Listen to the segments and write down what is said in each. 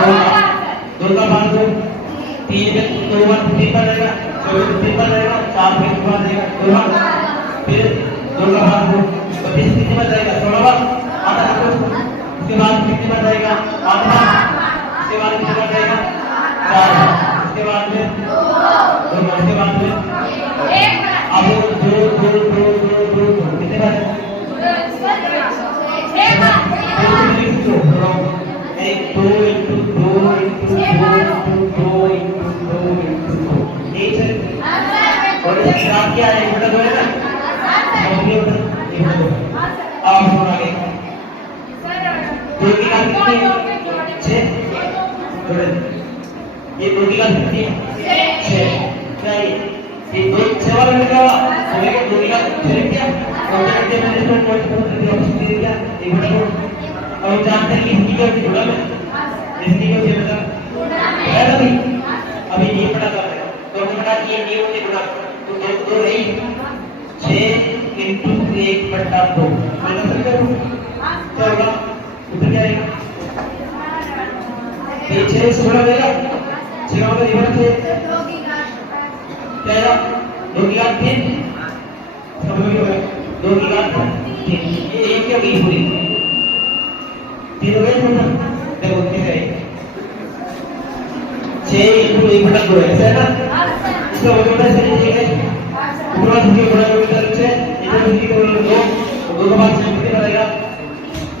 दो का मान दो, तीन में दो बार तीन बार रहेगा, तीन बार रहेगा, चार में दो बार रहेगा, दो बार, फिर दो का मान दो, 25 कितनी बार रहेगा, 16 बार, आधा उसके बाद कितनी बार रहेगा, 8 बार, उसके बाद कितनी बार रहेगा, 4 बार, उसके बाद में 2 बार, उसके बाद में अब दो कितने बार है? एक 2 into 2 into 2 into 2 into 2 into 2 ठीक है और इसका क्या है बड़ा दो है ना अब हम आगे दो की घात कितनी है 6 ये दो की घात कितनी है 6 क्या ये दो 6 वाला निकला तो ये दो की घात 6 क्या और क्या मैंने इसको कोई दे दिया एक मिनट और जानते हैं कि इसकी क्या जुड़ा है इसकी क्या जुड़ा है अभी अभी ये पता कर रहे हैं तो हमने कहा ये नियम से जुड़ा तो दो रही 6 into 1 बटा 2 मैंने समझा क्या होगा उत्तर क्या रहेगा ये 6 से बड़ा रहेगा 6 का मतलब इधर से क्या आएगा 2 की घात 3 समझ में क्या 2 की घात 3 ये एक क्या गई पूरी तीन हो गए छोटा देखो कितने है 6 into 1 बटा 2 ऐसा है ना इसका मतलब है ठीक है ऊपर वाला इसके बड़ा इधर से इधर इसकी दो का बाद से कितने बनेगा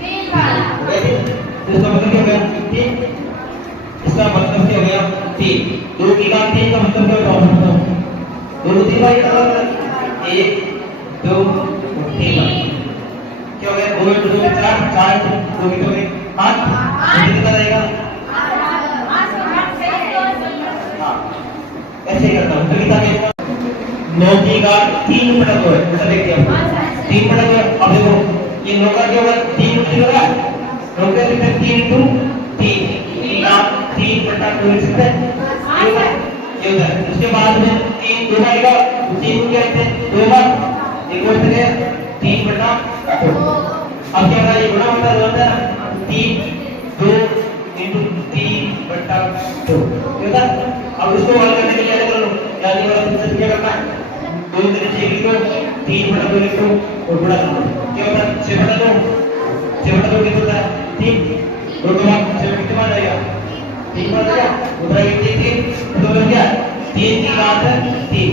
3 बार इसका मतलब क्या हो गया 3 इसका मतलब क्या हो गया 3 2 की घात 3 का मतलब क्या होता है 2 3 बार क्या होता है 1 2 3 बार क्या हो गया 2 into 2 4 4 2 की 2 में 8 कितना रहेगा ऐसे ही करता हूँ तो कितना है 9 की घात 3 बटा 2 है ऐसा देखिए आप 3 बटा 2 अब देखो ये 9 का क्या होगा 3 नहीं होगा 9 का कितना 3 into 3 की घात 3 बटा 2 इसका ये होगा उसके बाद में 3 2 बार का 3 क्या है 2 बार एक और है 3 बटा 2 अब क्या होगा ये गुणा होता है 3 2 into 3 बटा 2 ठीक है अब इसको हल करने के लिए क्या करो यानी वाला प्रोसेस क्या करना है 2 से लिखो 3 बटा 2 लिखो और गुणा करो क्या होता है 6 बटा 2 कितना होता है 3 2 के बाद 6 कितने बार आएगा 3 बार आएगा उधर ये 3 तो क्या 3 की घात है 3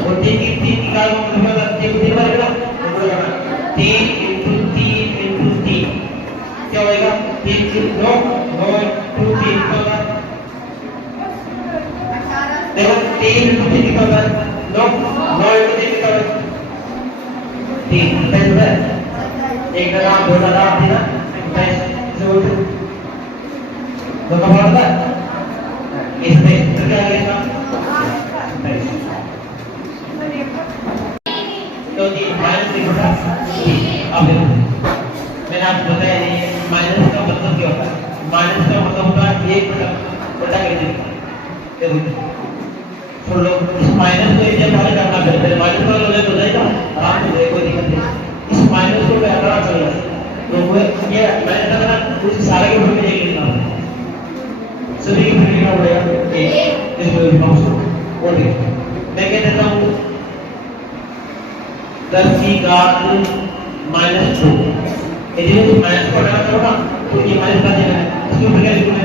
और 3 की घात का मतलब 3 बार आएगा तो गुणा करना 3 into 3 into 3 क्या होएगा 3 की 9 2 3 होगा देखो 3 into 3 कितना होता है 9 into 3 कितना होता है 3 कैसे है एक का नाम 2 का नाम 3 ना ऐसे बोलते तो कब होता है इसमें तो क्या है इसका तो 3 माइनस 3 बटा 3 अब देखो मैंने आपको बताया नहीं माइनस का मतलब क्या होता है माइनस का मतलब होता है 1 बटा कर दीजिए देखो तो लोग इस माइनस को जब हल करना करते हैं माइनस का हो जाएगा आराम से कोई दिक्कत नहीं इस माइनस को हटाना चाहिए तो वो ये मैंने कहा ना उस सारे के ऊपर में एक लिखना सभी के ऊपर लिखना पड़ेगा एक इस पर लिखना उसको और देखो मैं कह देता हूँ 10 की घात -2 यदि मैं माइनस को हटाना चाहूँगा तो ये माइनस का देना है इसके ऊपर क्या लिखूंगा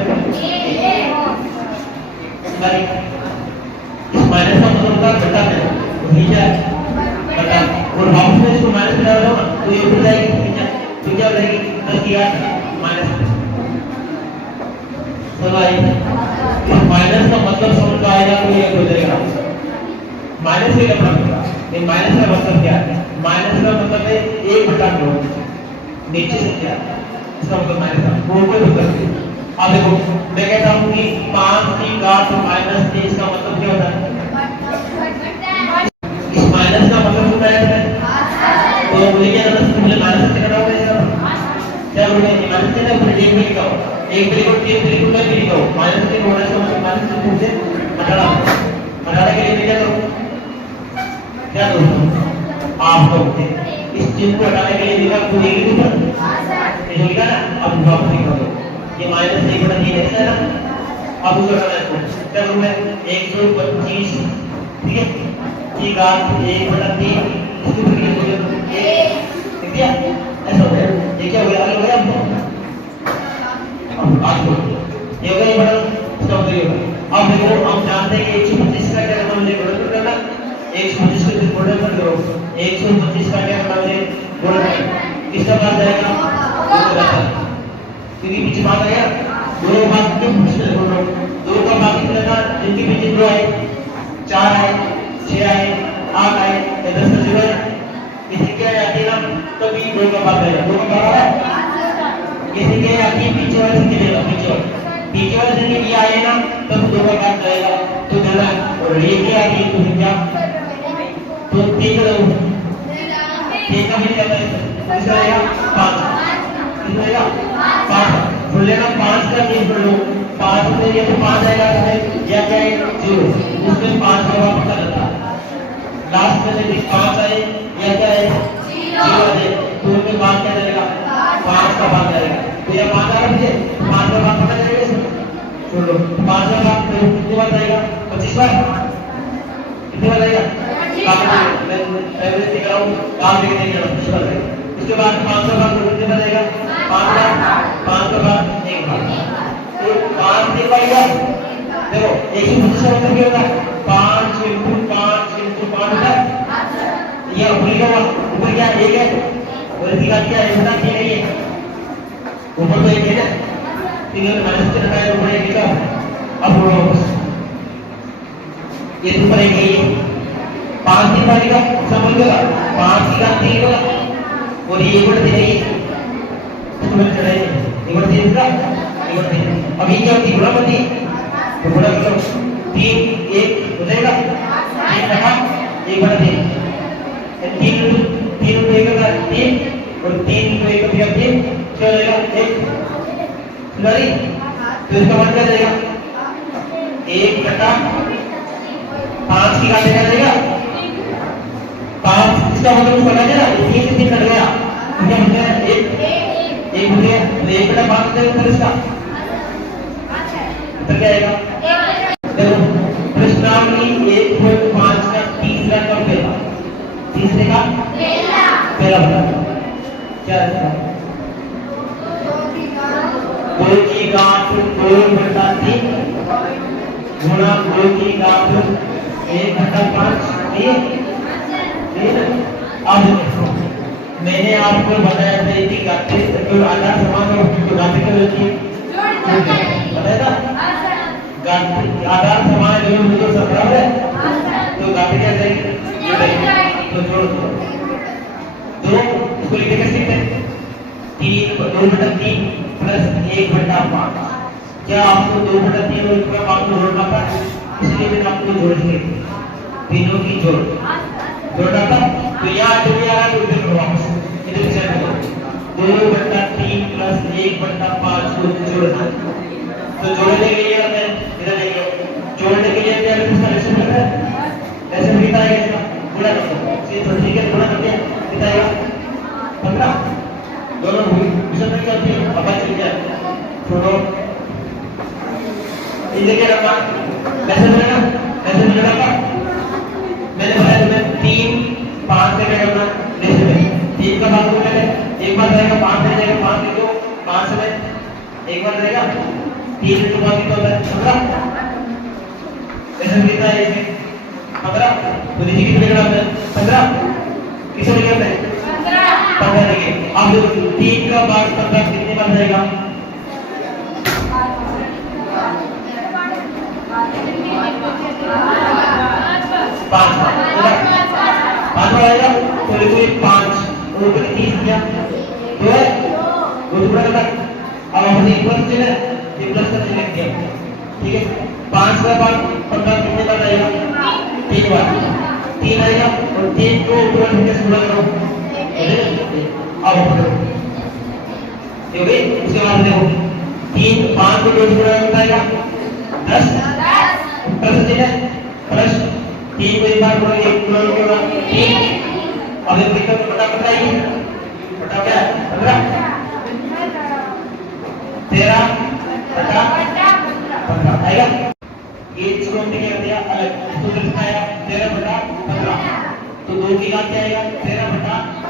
इस माइनस का मतलब होता है बटा है नीचे बटा और हम इसमें इसको माइनस में डाल दो ना तो ये उड़ जाएगी नीचे तो क्या हो जाएगी 10 की घात माइनस सवाई इस माइनस का मतलब समझ में आएगा तो ये हो जाएगा माइनस से क्या मतलब ये माइनस का मतलब क्या है माइनस का मतलब है 1 बटा 2 नीचे से क्या इसका मतलब माइनस का कोई मतलब अब देखो मैं कहता हूँ कि 5 की घात -3 इसका मतलब क्या होता है इस माइनस का मतलब होता है तो मुझे क्या करना है मुझे माइनस से करना होगा इसका क्या बोलते हैं माइनस से ना ऊपर 1 पे लिखा हो 1 पे लिखो 3 पे लिखो मैं भी लिखा हो माइनस से होना इसका मतलब माइनस से मुझे हटाना के लिए मैं क्या करूँ क्या करूँ आपको इस चीज को हटाने के लिए लिखा पूरी लिखो ये लिखा ना अब वापस लिखा दो ये माइनस 1/3 है ना। अब उसको करना है इसको क्या करूँ मैं 125 ठीक है की घात 1/3 इसकी डिग्री हो गई 1 ठीक है ऐसा हो गया ये क्या हो गया अलग हो गया अब आज हो ये हो गया ये बड़ा इसका मतलब ये होगा। अब देखो हम जानते हैं कि 125 का क्या करना है गुणा करना 125 को गुणा कर दो 125 का क्या करना है गुणा किसका भाग जाएगा क्योंकि पीछे भाग आया दोनों भाग क्यों पूछते हैं दो का भाग कितना था जिनके पीछे 2 आए 4 आए 6 आए 8 आए या 10 का 0 है किसी के आती है ना तभी 2 का भाग आएगा 2 का भाग आया किसी के आती है पीछे वाले से मिलेगा पीछे वाले से ये आए ना तब 2 का भाग जाएगा तो देना और ये क्या आती है तो क्या तो 3 का दो 3 का भी क्या करेगा किसका आएगा 5 कितना आएगा 5 बोल लेना 5 का 3 कर लो 5 में ये तो 5 आएगा या क्या है 0 उसमें 5 का भाग पता लगता लास्ट में यदि 5 आए या क्या है 0 आए तो उनके भाग क्या जाएगा 5 का भाग जाएगा तो ये 5 आ रहा है 5 का भाग पता चलेगा सुन लो 5 का भाग तो कितनी बार जाएगा 25 बार कितनी बार जाएगा मैं एवरेज दिख रहा हूँ काम देखने के लिए उसके बाद 5 का भाग कितने बार जाएगा 5 का भाग 1 बार तो 5 नहीं पाएगा देखो 125 का मतलब क्या होगा 5 × 5 होता है ये ऊपर क्या हुआ ऊपर क्या 1 है और इसकी घात क्या है बता क्या नहीं है ऊपर तो 1 है ना ठीक है माइनस से हटाया ऊपर 1 का अब ये ऊपर 1 है 5 नहीं पाएगा समझ गया 5 की घात 3 होगा और ये 1/3 है इसको मैंने चढ़ाया 1/3 का 1/3 अब ये क्या होती है गुणा बनती है तो गुणा करो 3 1 हो जाएगा 3 रखा 1/3 3 × 1 का 3 और 3 × 1 का 3 क्या हो जाएगा 1 सही तो इसका मतलब क्या जाएगा 1/5 की घात क्या जाएगा 5 इसका मतलब उसको लगा ना 3 से 3 कट गया तो क्या होता है 1 हो गया 1/5 का उत्तर इसका उत्तर क्या आएगा देखो प्रश्नावली 1.5 का तीसरा कब पहला तीसरे का पहला बता क्या है 2 की घात 2/3 गुणा 2 की घात 1/5 अब मैंने आपको बताया था कि घाते जो आधार समान है उसको घाते क्या होती है बताया था आधार समान जो मुझे सब बराबर है तो घाते क्या जाएगी तो जोड़ दो इसको लिखे कैसे लिखते हैं 2/3 प्लस 1/5 क्या आपको 2/3 और 1/5 को जोड़ना था इसलिए मैंने आपको जोड़ दिए तीनों की जोड़ना था तो यहाँ जो भी आ रहा है उधर करो वापस इधर से करो 2/3 प्लस 1/5 को जोड़ना तो जोड़ने के लिए मैं इधर देखिए जोड़ने के लिए क्या कुछ सॉल्यूशन करना है ऐसे लिखा है इसका गुणा कर दो ये ठीक है गुणा करके कितना आएगा 15 दोनों विषय में क्या होती है अब चल जाए छोड़ो ये देखिए रखा ऐसे मिलेगा मैंने बताया तुम्हें 3 5 से क्या करना जैसे में 3 का भाग मैंने एक बार रहेगा 5 में जाएगा 5 लिखो 5 में एक बार रहेगा 3 × 5 कितना होता है 15 ऐसे लिखता है इसे 15 तो नीचे कितने लिखना है 15 किसे लिखना है 15 लिखिए अब देखो 3 का भाग 15 कितने बार जाएगा 5 आएगा तो लिखो 5 और ऊपर 30 क्या तो है वो टुकड़ा करना अब हमने प्लस चिन्ह ये प्लस का चिन्ह किया ठीक है 5 का भाग 15 कितने बार आएगा 3 बार 3 आएगा और 3 को ऊपर से गुणा करो अब पढ़ो ठीक है उसके बाद देखो 3 5 को 2 से गुणा करता है 10 प्लस चिन्ह प्लस 3 को एक बार गुणा 1 गुणा होगा 3 अब ये देखो बटा क्या 15 13 2 की घात क्या आएगा 13 बटा